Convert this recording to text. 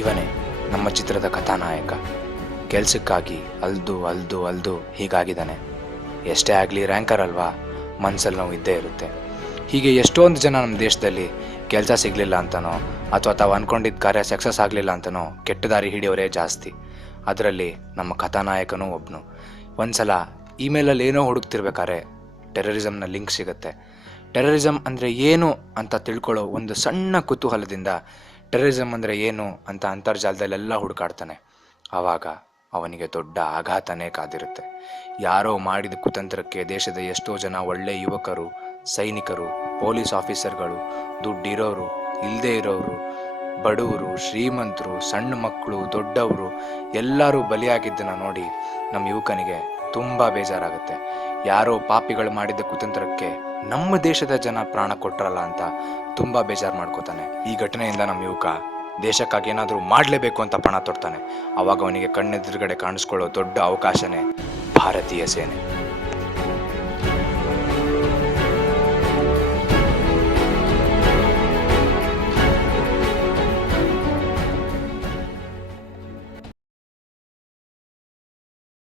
ಇವನೇ ನಮ್ಮ ಚಿತ್ರದ ಕಥಾನಾಯಕ. ಕೆಲ್ಸಕ್ಕಾಗಿ ಅಲ್ದು ಹೀಗಾಗಿದ್ದಾನೆ. ಎಷ್ಟೇ ಆಗಲಿ ರ್ಯಾಂಕರ್ ಅಲ್ವಾ, ಮನಸ್ಸಲ್ಲಿ ನೋವು ಇದ್ದೇ ಇರುತ್ತೆ. ಹೀಗೆ ಎಷ್ಟೊಂದು ಜನ ನಮ್ಮ ದೇಶದಲ್ಲಿ ಕೆಲಸ ಸಿಗಲಿಲ್ಲ ಅಂತನೋ ಅಥವಾ ತಾವು ಅಂದ್ಕೊಂಡಿದ್ದ ಕಾರ್ಯ ಸಕ್ಸಸ್ ಆಗಲಿಲ್ಲ ಅಂತನೋ ಕೆಟ್ಟ ದಾರಿ ಹಿಡಿಯೋರೇ ಜಾಸ್ತಿ. ಅದರಲ್ಲಿ ನಮ್ಮ ಕಥಾನಾಯಕನೂ ಒಬ್ಬನು. ಒಂದು ಸಲ ಇಮೇಲಲ್ಲಿ ಏನೋ ಹುಡುಕ್ತಿರ್ಬೇಕಾದ್ರೆ ಟೆರರಿಸಮ್ನ ಲಿಂಕ್ ಸಿಗುತ್ತೆ. ಟೆರರಿಸಮ್ ಅಂದರೆ ಏನು ಅಂತ ತಿಳ್ಕೊಳ್ಳೋ ಒಂದು ಸಣ್ಣ ಕುತೂಹಲದಿಂದ ಟೆರರಿಸಮ್ ಅಂದರೆ ಏನು ಅಂತ ಅಂತರ್ಜಾಲದಲ್ಲೆಲ್ಲ ಹುಡುಕಾಡ್ತಾನೆ. ಆವಾಗ ಅವನಿಗೆ ದೊಡ್ಡ ಆಘಾತನೇ ಕಾದಿರುತ್ತೆ. ಯಾರೋ ಮಾಡಿದ ಕುತಂತ್ರಕ್ಕೆ ದೇಶದ ಎಷ್ಟೋ ಜನ ಒಳ್ಳೆ ಯುವಕರು, ಸೈನಿಕರು, ಪೊಲೀಸ್ ಆಫೀಸರ್ಗಳು, ದುಡ್ಡಿರೋರು, ಇಲ್ಲದೇ ಇರೋರು, ಬಡವರು, ಶ್ರೀಮಂತರು, ಸಣ್ಣ ಮಕ್ಕಳು, ದೊಡ್ಡವರು ಎಲ್ಲರೂ ಬಲಿಯಾಗಿದ್ದನ್ನು ನೋಡಿ ನಮ್ಮ ಯುವಕನಿಗೆ ತುಂಬ ಬೇಜಾರಾಗುತ್ತೆ. ಯಾರೋ ಪಾಪಿಗಳು ಮಾಡಿದ ಕುತಂತ್ರಕ್ಕೆ ನಮ್ಮ ದೇಶದ ಜನ ಪ್ರಾಣ ಕೊಟ್ರಲ್ಲ ಅಂತ ತುಂಬ ಬೇಜಾರು ಮಾಡ್ಕೋತಾನೆ. ಈ ಘಟನೆಯಿಂದ ನಮ್ಮ ಯುವಕ ದೇಶಕ್ಕಾಗಿ ಏನಾದರೂ ಮಾಡಲೇಬೇಕು ಅಂತ ಪಣ ತೊಡ್ತಾನೆ. ಆವಾಗ ಅವನಿಗೆ ಕಣ್ಣೆದುರುಗಡೆ ಕಾಣಿಸ್ಕೊಳ್ಳೋ ದೊಡ್ಡ ಅವಕಾಶನೇ ಭಾರತೀಯ ಸೇನೆ.